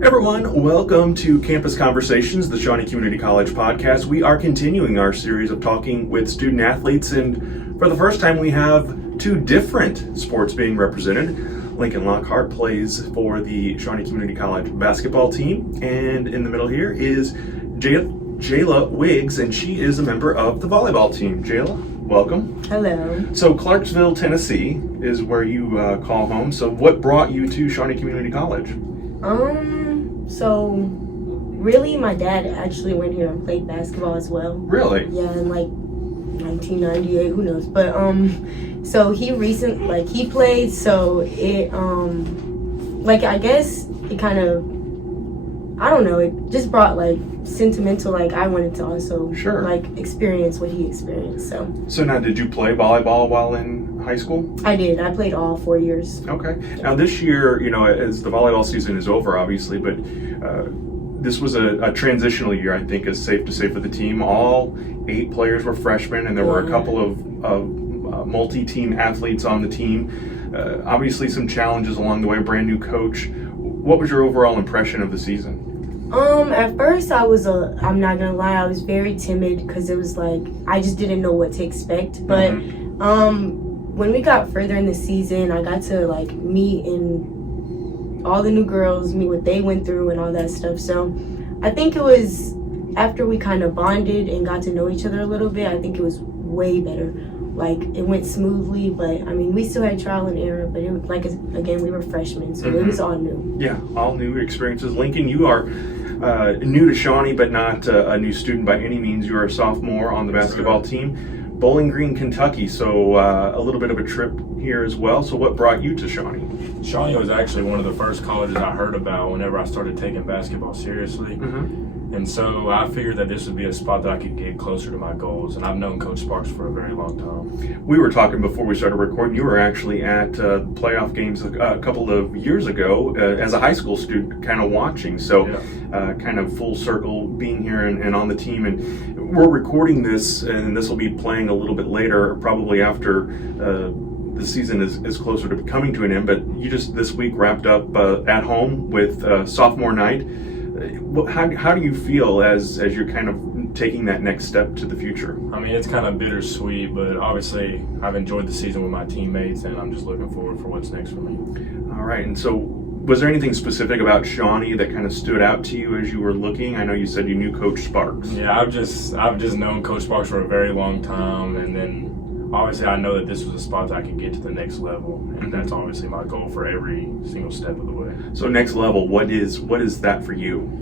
Everyone, welcome to Campus Conversations, the Shawnee Community College podcast. We are continuing our series of talking with student athletes, and for the first time we have two different sports being represented. Linkin Lockhart plays for the Shawnee Community College basketball team, and in the middle here is Jayla Wiggins, and she is a member of the volleyball team. Jayla, welcome. Hello. So Clarksville, Tennessee is where you call home. So what brought you to Shawnee Community College? So really my dad actually went here and played basketball as well. Really? Yeah, in like 1998, who knows. But so he he played, so it I guess it kind of, I don't know, it just brought sentimental, I wanted to also experience what he experienced. So now, did you play volleyball while in high school? I did. I played all 4 years. Okay. Now this year, as the volleyball season is over, obviously, but this was a transitional year, I think is safe to say, for the team. All 8 players were freshmen, and there were a couple of multi-team athletes on the team. Obviously some challenges along the way, brand new coach. What was your overall impression of the season? At first I'm not gonna lie, I was very timid because it was I just didn't know what to expect. But when we got further in the season, I got to meet all the new girls, meet what they went through and all that stuff. So I think it was after we kind of bonded and got to know each other a little bit, I think it was way better. It went smoothly, but I mean, we still had trial and error, but it was again, we were freshmen, so it was all new. Yeah, all new experiences. Lincoln, you are new to Shawnee, but not a new student by any means. You are a sophomore on the basketball team. Bowling Green, Kentucky, so a little bit of a trip here as well. So what brought you to Shawnee? Shawnee was actually one of the first colleges I heard about whenever I started taking basketball seriously. And so I figured that this would be a spot that I could get closer to my goals. And I've known Coach Sparks for a very long time. We were talking before we started recording. You were actually at playoff games a couple of years ago as a high school student, kind of watching. So kind of full circle being here and on the team. And we're recording this, and this will be playing a little bit later, probably after the season is closer to coming to an end. But you just this week wrapped up at home with sophomore night. How do you feel as you're kind of taking that next step to the future? I mean, it's kind of bittersweet, but obviously I've enjoyed the season with my teammates, and I'm just looking forward for what's next for me. All right, and so was there anything specific about Shawnee that kind of stood out to you as you were looking? I know you said you knew Coach Sparks. Yeah, I've just known Coach Sparks for a very long time, and then obviously I know that this was a spot that I could get to the next level, and that's obviously my goal for every single step of the way. So next level, what is that for you?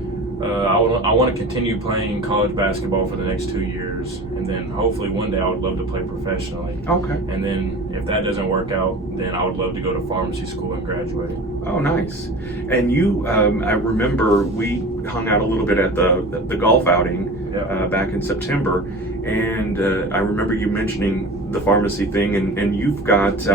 I want to continue playing college basketball for the next 2 years, and then hopefully one day I would love to play professionally. Okay. And then if that doesn't work out, then I would love to go to pharmacy school and graduate. Oh, nice. And you, I remember we hung out a little bit at the golf outing back in September, and I remember you mentioning the pharmacy thing, and you've got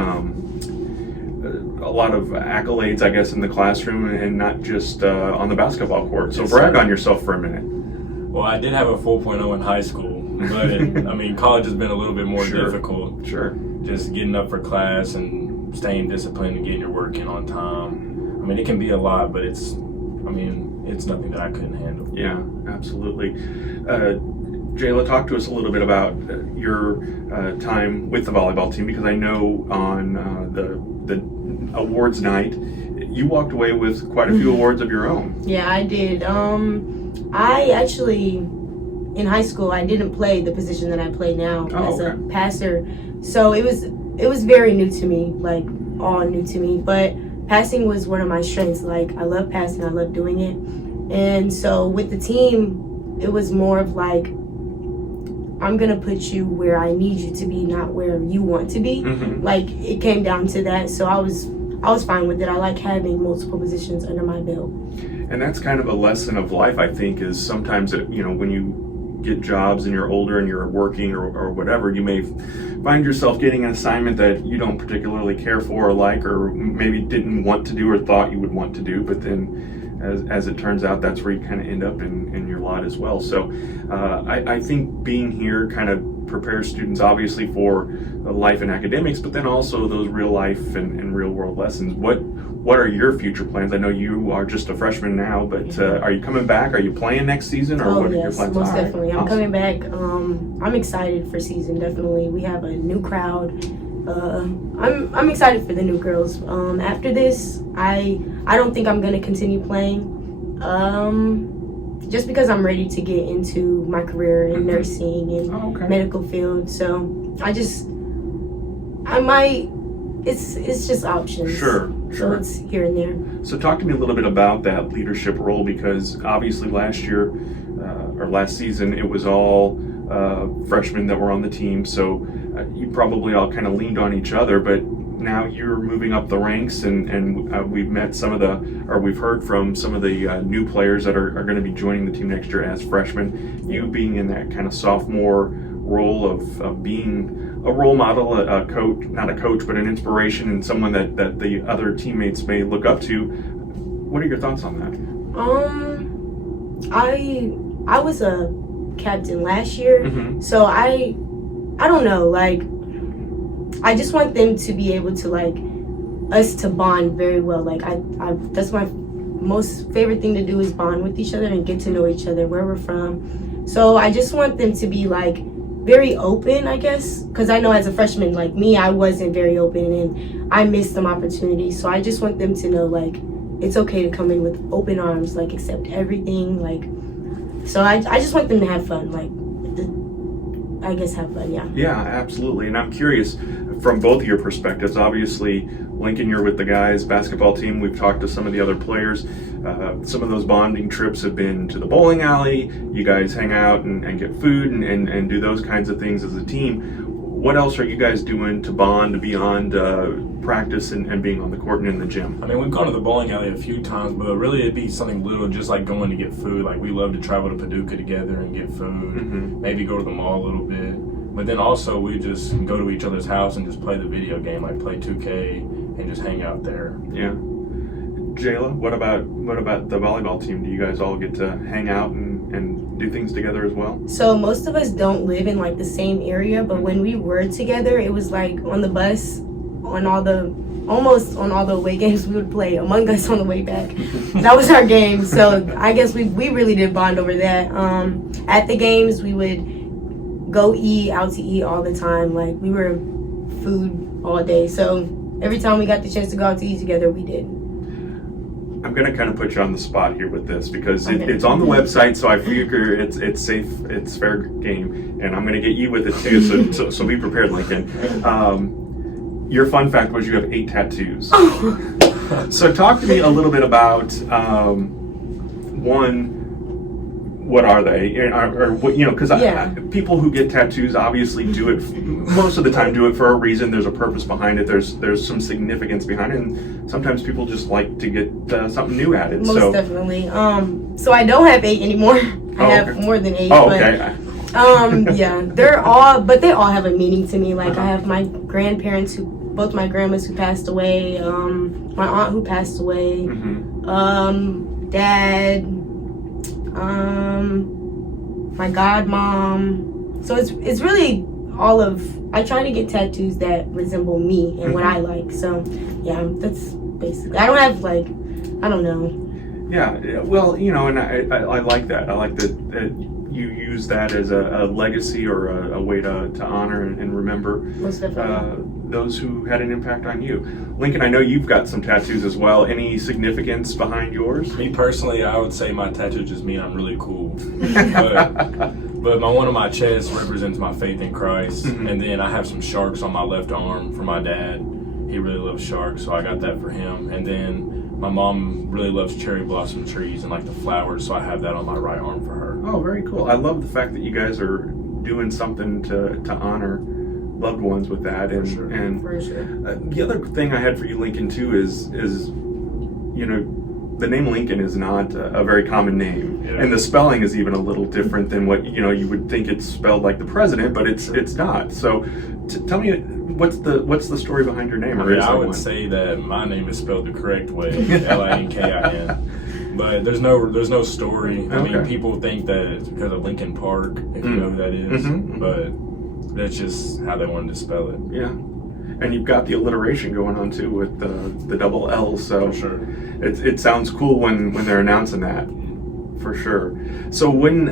a lot of accolades, I guess, in the classroom and not just on the basketball court. So brag on yourself for a minute. Well, I did have a 4.0 in high school, but college has been a little bit more difficult. Sure. Just getting up for class and staying disciplined and getting your work in on time. I mean, it can be a lot, but it's nothing that I couldn't handle. Yeah, absolutely. Jayla, talk to us a little bit about your time with the volleyball team, because I know on the awards night, you walked away with quite a few awards of your own. Yeah, I did. I actually, in high school, I didn't play the position that I play now as a passer. So it was very new to me, all new to me. But passing was one of my strengths. I love passing, I love doing it. And so with the team, it was more of I'm gonna put you where I need you to be, not where you want to be. It came down to that. So I was fine with it. I like having multiple positions under my belt. And that's kind of a lesson of life, I think, is sometimes when you get jobs and you're older and you're working or whatever, you may find yourself getting an assignment that you don't particularly care for or like, or maybe didn't want to do or thought you would want to do, but then as it turns out, that's where you kind of end up in your lot as well. So I think being here kind of prepares students obviously for life and academics, but then also those real life and real world lessons. What are your future plans? I know you are just a freshman now, but are you coming back? Are you playing next season, or what are your plans? Most definitely. I'm coming back. I'm excited for season. Definitely, we have a new crowd. I'm excited for the new girls. After this, I don't think I'm gonna continue playing. Just because I'm ready to get into my career in nursing and medical field. So I might. It's just options. Sure. So it's here and there. So talk to me a little bit about that leadership role, because obviously last year or last season it was all freshmen that were on the team. So you probably all kind of leaned on each other, but now you're moving up the ranks, and we've met we've heard from some of the new players that are going to be joining the team next year as freshmen. You being in that kind of sophomore role of being a role model, a coach, not a coach, but an inspiration, and someone that the other teammates may look up to. What are your thoughts on that? I was a captain last year, so I don't know, like, I just want them to be able to, like, us to bond very well. Like, I that's my most favorite thing to do, is bond with each other and get to know each other, where we're from. So I just want them to be, like, very open, I guess, because I know as a freshman, like me, I wasn't very open and I missed some opportunities. So I just want them to know, like, it's okay to come in with open arms, like, accept everything, like. So I just want them to have fun, like, I guess have fun, yeah. Yeah, absolutely. And I'm curious, from both of your perspectives, obviously, Lincoln, you're with the guys basketball team. We've talked to some of the other players. Some of those bonding trips have been to the bowling alley. You guys hang out and get food and do those kinds of things as a team. What else are you guys doing to bond beyond practice and being on the court and in the gym? I mean, we've gone to the bowling alley a few times, but really it'd be something little, just like going to get food. Like, we love to travel to Paducah together and get food, maybe go to the mall a little bit. But then also we just go to each other's house and just play the video game, like play 2K and just hang out there. Yeah. Jayla, what about the volleyball team? Do you guys all get to hang out and do things together as well? So most of us don't live in, like, the same area, but when we were together, it was like on the bus, almost on all the away games, we would play Among Us on the way back. That was our game. So I guess we really did bond over that. At the games, we would go out to eat all the time. Like, we were food all day. So every time we got the chance to go out to eat together, we did. I'm going to kind of put you on the spot here with this, because it's on the website, so I figure it's safe, it's fair game, and I'm going to get you with it too, so be prepared, Lincoln. Your fun fact was you have 8 tattoos. So talk to me a little bit about, one, what are they? Or you know, because people who get tattoos obviously do it, most of the time do it for a reason. There's a purpose behind it. There's some significance behind it, and sometimes people just like to get something new added. Most definitely. So I don't have 8 anymore. I have more than 8. Oh, okay. Yeah, they all have a meaning to me. Like, I have my grandparents both my grandmas who passed away, my aunt who passed away, dad, my godmom. So it's really all of. I try to get tattoos that resemble me and what I like. So yeah, that's basically. I don't have, like, I don't know. Yeah, well, you know, and I like that. I like that you use that as a legacy or a way to honor and remember those who had an impact on you. Lincoln, I know you've got some tattoos as well. Any significance behind yours? Me personally, I would say my tattoos just mean I'm really cool. But one of my chests represents my faith in Christ. And then I have some sharks on my left arm for my dad. He really loves sharks, so I got that for him. And then my mom really loves cherry blossom trees and, like, the flowers, so I have that on my right arm for her. Oh, very cool. I love the fact that you guys are doing something to honor loved ones with that. And, For sure. The other thing I had for you, Lincoln, too, is you know, the name Lincoln is not a very common name, and the spelling is even a little different than what you would think it's spelled like the president, but it's not. So, tell me, what's the story behind your name? I would say that my name is spelled the correct way, Linkin. But there's no story. I mean, people think that it's because of Linkin Park, if you know who that is. But That's just how they wanted to spell it. Yeah. And you've got the alliteration going on too with the double L, so For sure. it sounds cool when they're announcing that, for sure. So when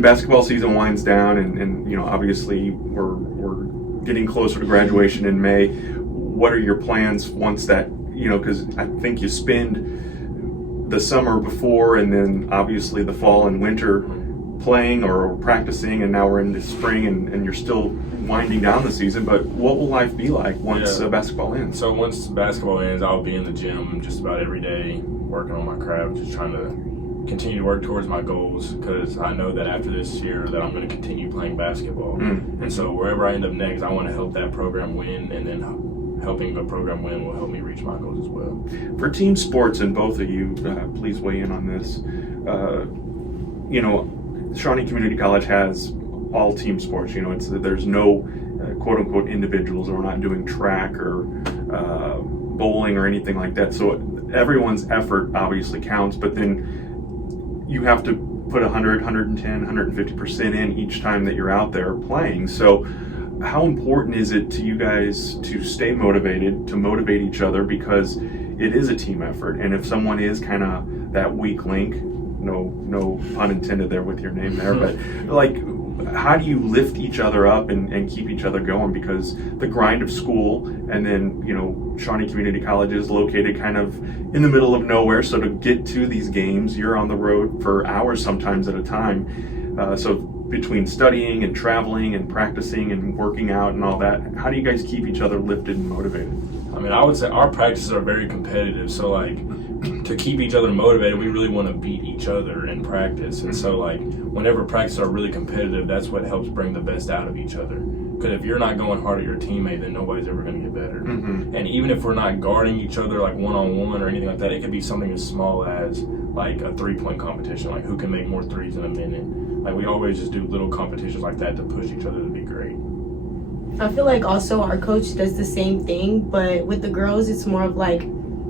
basketball season winds down, and obviously we're getting closer to graduation in May, what are your plans once that, because I think you spend the summer before and then obviously the fall and winter playing or practicing, and now we're into spring and you're still winding down the season, but what will life be like once basketball ends? So once basketball ends, I'll be in the gym just about every day working on my craft, just trying to continue to work towards my goals, because I know that after this year that I'm going to continue playing basketball. And so wherever I end up next, I want to help that program win, and then helping the program win will help me reach my goals as well. For team sports, and both of you, please weigh in on this. Shawnee Community College has all team sports. There's no quote unquote individuals, or we're not doing track or bowling or anything like that. So everyone's effort obviously counts, but then you have to put 100, 110, 150% in each time that you're out there playing. So how important is it to you guys to stay motivated, to motivate each other, because it is a team effort, and if someone is kind of that weak link, no pun intended there with your name there, but how do you lift each other up and keep each other going? Because the grind of school, and then Shawnee Community College is located kind of in the middle of nowhere, so to get to these games, you're on the road for hours sometimes at a time. So between studying and traveling and practicing and working out and all that, how do you guys keep each other lifted and motivated? I mean, I would say our practices are very competitive, so to keep each other motivated, we really want to beat each other in practice. And so whenever practices are really competitive, that's what helps bring the best out of each other. Because if you're not going hard at your teammate, then nobody's ever going to get better. And even if we're not guarding each other one-on-one or anything like that, it could be something as small as a three-point competition, who can make more threes in a minute. We always just do little competitions like that to push each other to be great. I feel like also our coach does the same thing, but with the girls, it's more of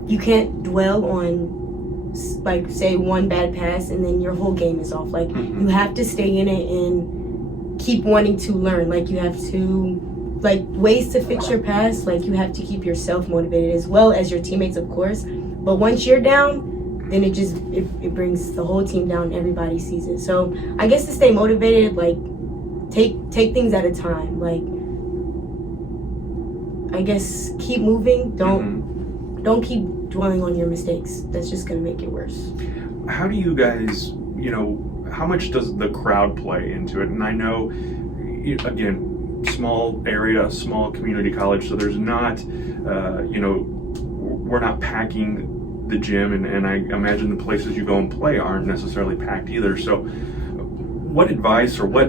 you can't dwell on say one bad pass and then your whole game is off. You have to stay in it and keep wanting to learn. You have to ways to fix your pass. You have to keep yourself motivated as well as your teammates, of course. But once you're down, then it brings the whole team down. Everybody sees it. So I guess to stay motivated, take things at a time. I guess keep moving. Don't keep dwelling on your mistakes. That's just gonna make it worse. How do you guys, how much does the crowd play into it? And I know, again, small area, small community college, so there's not, we're not packing the gym, and I imagine the places you go and play aren't necessarily packed either. So what advice, or what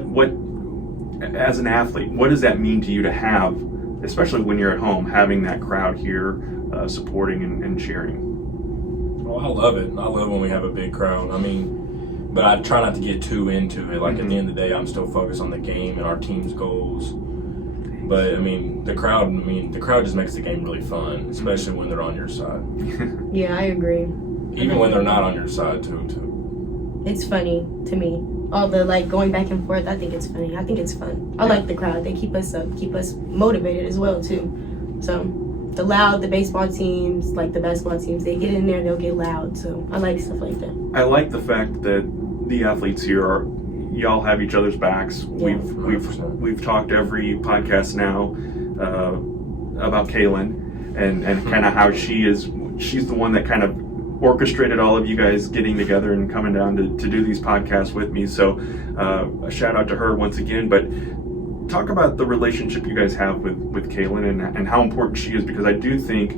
as an athlete, what does that mean to you to have, especially when you're at home, having that crowd here supporting and cheering? Well, I love it. I love when we have a big crowd. But I try not to get too into it. At the end of the day, I'm still focused on the game and our team's goals. But the crowd just makes the game really fun, especially when they're on your side. Yeah, I agree. Even when they're not on your side too. It's funny to me. All the going back and forth, I think it's funny. I think it's fun. I like the crowd. They keep us up, keep us motivated as well too. So the baseball teams, the basketball teams, they get in there, they'll get loud. So I like stuff like that. I like the fact that the athletes here y'all have each other's backs. Yeah. We've talked every podcast now about Kaylin and kind of how she's the one that kind of orchestrated all of you guys getting together and coming down to do these podcasts with me. So a shout out to her once again. But talk about the relationship you guys have with Kaylin and how important she is, because I do think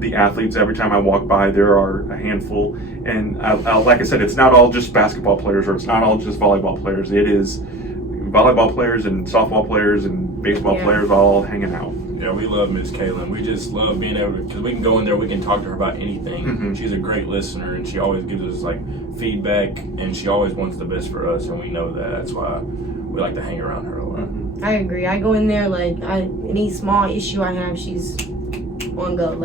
the athletes, every time I walk by, there are a handful. And like I said, it's not all just basketball players, or it's not all just volleyball players. It is volleyball players and softball players and baseball players all hanging out. Yeah, we love Miss Kaylin. We just love being able to, because we can go in there, we can talk to her about anything. She's a great listener, and she always gives us feedback, and she always wants the best for us, and we know that. That's why we like to hang around her a lot. I agree. I go in there any small issue I have, she's on go.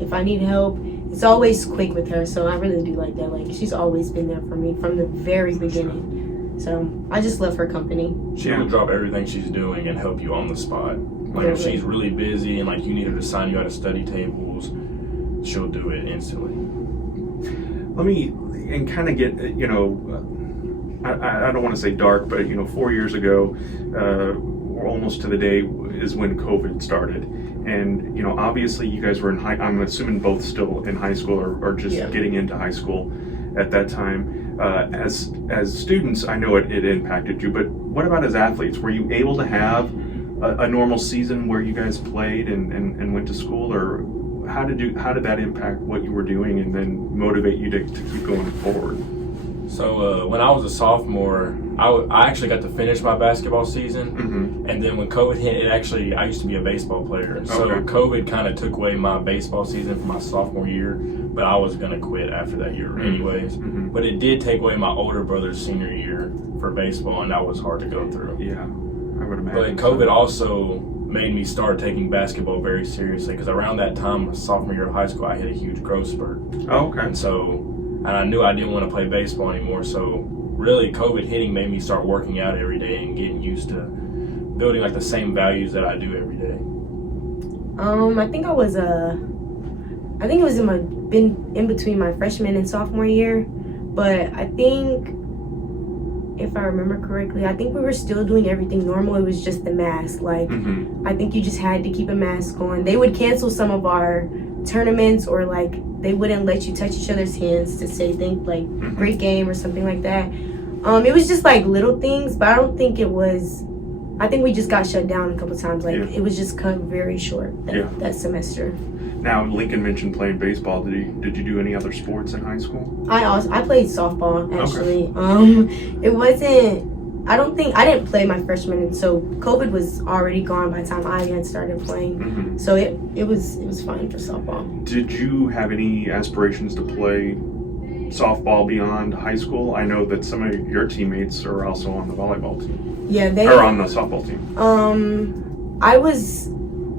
If I need help, it's always quick with her. So I really do like that. She's always been there for me from the very beginning. So I just love her company. She will drop everything she's doing and help you on the spot. Like if she's really busy and like you need her to sign you out of study tables, she'll do it instantly. Let me and kind of get I don't want to say dark, but 4 years ago, or almost to the day, is when COVID started. And obviously you guys were in high. I'm assuming both still in high school or just getting into high school at that time. As students, I know it impacted you. But what about as athletes? Were you able to have a normal season where you guys played and went to school, or how did that impact what you were doing and then motivate you to keep going forward? So when I was a sophomore, I actually got to finish my basketball season, and then when COVID hit, I used to be a baseball player, so COVID kind of took away my baseball season for my sophomore year, but I was going to quit after that year anyways. But it did take away my older brother's senior year for baseball, and that was hard to go through. Yeah, I would imagine. But COVID also made me start taking basketball very seriously, because around that time, my sophomore year of high school, I hit a huge growth spurt. Oh, okay. And I knew I didn't want to play baseball anymore, so really COVID hitting made me start working out every day and getting used to building like the same values that I do every day. I think it was in between my freshman and sophomore year, but I think, if I remember correctly, I think we were still doing everything normal. It was just the mask. Like, I think you just had to keep a mask on. They would cancel some of our tournaments, or like they wouldn't let you touch each other's hands to say great game or something like that. It was just like little things, but I don't think it was. I think we just got shut down a couple times. It was just cut very short that semester. Now, Lincoln mentioned playing baseball. Did you do any other sports in high school? I played softball actually. It wasn't. I didn't play my freshman, and so COVID was already gone by the time I had started playing. So it was fine for softball. Did you have any aspirations to play softball beyond high school? I know that some of your teammates are also on the volleyball team. Yeah, or on the softball team.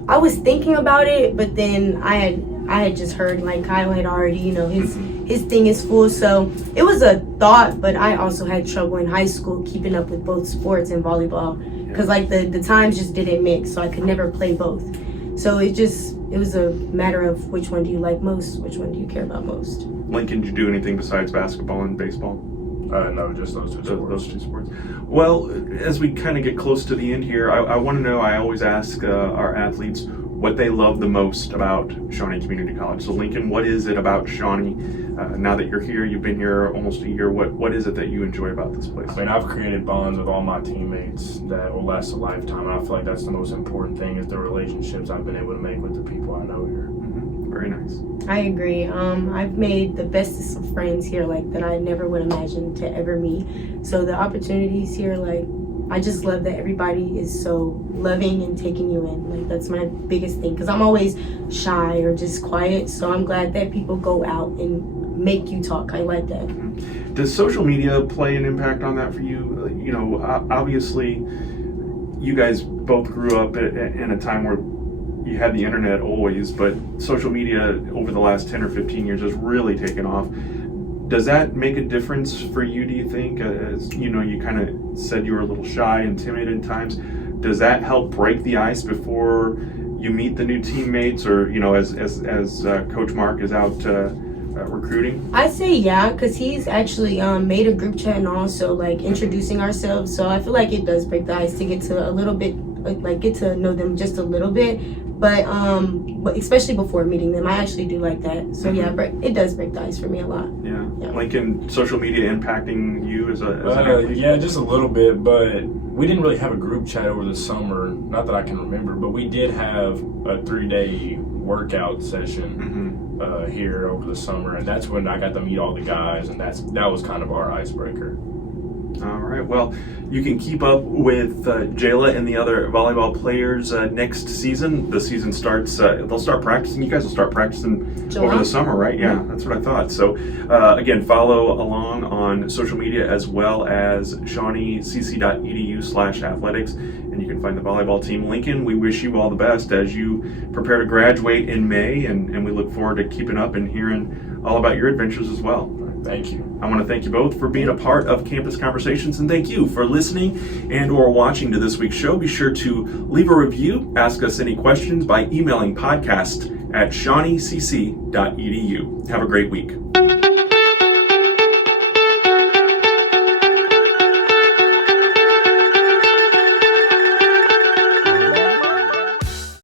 I was thinking about it, but then I had just heard like Kyle had already, his thing is full, so it was a thought. But I also had trouble in high school keeping up with both sports and volleyball, because like the times just didn't mix, so I could never play both. So it was a matter of which one do you like most, which one do you care about most. Lincoln, did you do anything besides basketball and baseball? No, just those two sports. Those two sports. Well, as we kind of get close to the end here, I want to know, I always ask our athletes what they love the most about Shawnee Community College. So Lincoln, what is it about Shawnee? Now that you're here, you've been here almost a year, what is it that you enjoy about this place? I mean, I've created bonds with all my teammates that will last a lifetime, and I feel like that's the most important thing, is the relationships I've been able to make with the people I know here. Very nice. I agree. I've made the bestest of friends here, like that I never would imagine to ever meet. So the opportunities here, like, I just love that everybody is so loving and taking you in. Like, that's my biggest thing, because I'm always shy or just quiet. So I'm glad that people go out and make you talk. I like that. Does social media play an impact on that for you? Obviously, you guys both grew up in a time where you had the internet always, but social media over the last 10 or 15 years has really taken off. Does that make a difference for you, do you think? As you kind of said you were a little shy and timid at times. Does that help break the ice before you meet the new teammates, or as Coach Mark is out recruiting? I'd say yeah, because he's actually made a group chat and also like introducing ourselves. So I feel like it does break the ice to get to a little bit, like get to know them just a little bit. But especially before meeting them, I actually do like that. So yeah, it does break the ice for me a lot. Yeah. Lincoln, social media impacting you as an athlete? Yeah, just a little bit, but we didn't really have a group chat over the summer, not that I can remember, but we did have a 3-day workout session here over the summer, and that's when I got to meet all the guys, and that was kind of our icebreaker. All right. Well, you can keep up with Jayla and the other volleyball players next season. The season starts, they'll start practicing. You guys will start practicing July? Over the summer, right? Yeah, that's what I thought. So, again, follow along on social media as well as shawneecc.edu/athletics, and you can find the volleyball team. Lincoln, we wish you all the best as you prepare to graduate in May, and we look forward to keeping up and hearing all about your adventures as well. Thank you. I want to thank you both for being a part of Campus Conversations, and thank you for listening and or watching to this week's show. Be sure to leave a review, ask us any questions by emailing podcast@shawneecc.edu. Have a great week.